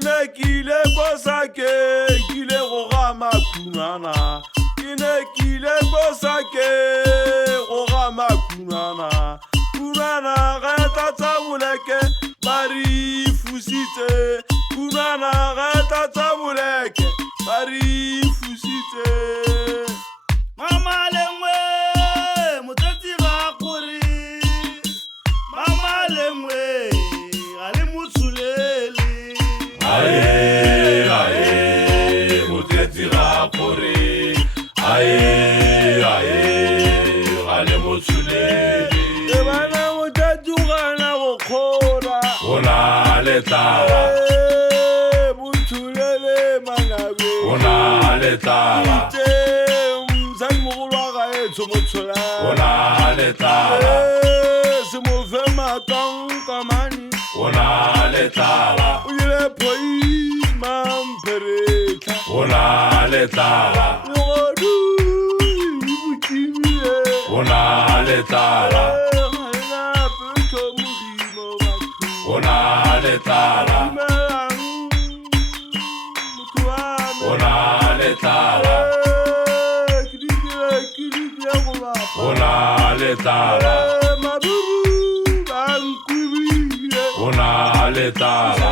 ne kile kosake kile go gama kunana ne kile kosake go gama kunana ga tata muleke bari fusite kunana ga tata muleke bari fusite mama lengwe moteti ga kore mama lengwe ale mutsulele ae moteti ga kore ae ale mutsulele e bana moteti gana go khora ona le tala mutsulele manabe ona le tala mzali mogolo wa ga e tsomotsola ona le tala se mo fe matang kamani ona le tala o ile poi mamperetla ona le tala ngodu ibukimi ona le tala na peko mogimo batho ona le tala ona le tala ona le tala ona le tala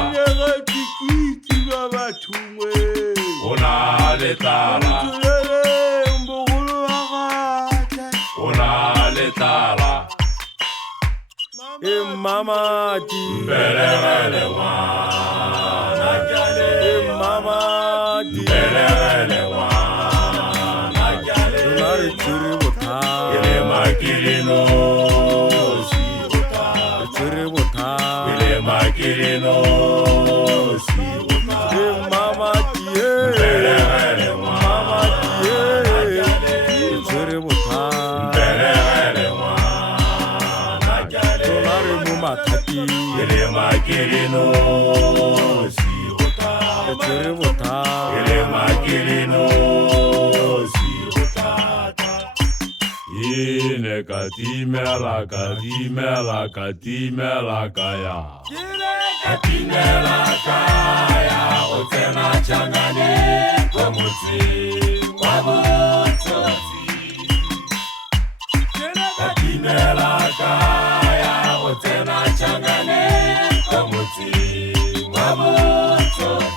ona le tala ona le tala mama di belegele wana jale mama di belegele wana jale lari churi botha ile makilino si botha churi botha ile makilino si botha mama di belegele mama di churi botha belegele wana jale lari mumathati ile makilino si botha churi botha ile makilino si botha ine katimela kaya katimela kaya otena changane komuti kwabutsotsi katimela kaya otena changane komuti kwabutsotsi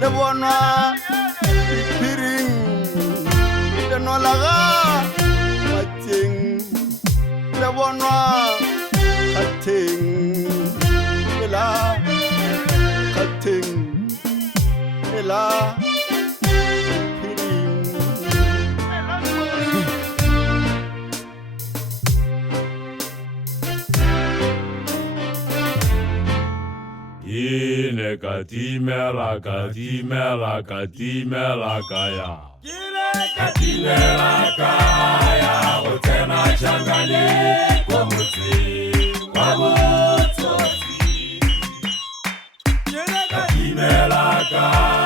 le bonwa piring le nolaga mateng le bonwa khatheng la khatheng la piring ine katimela kaya katimela kaya otena changane komuti kwabutsotsi katimela kaya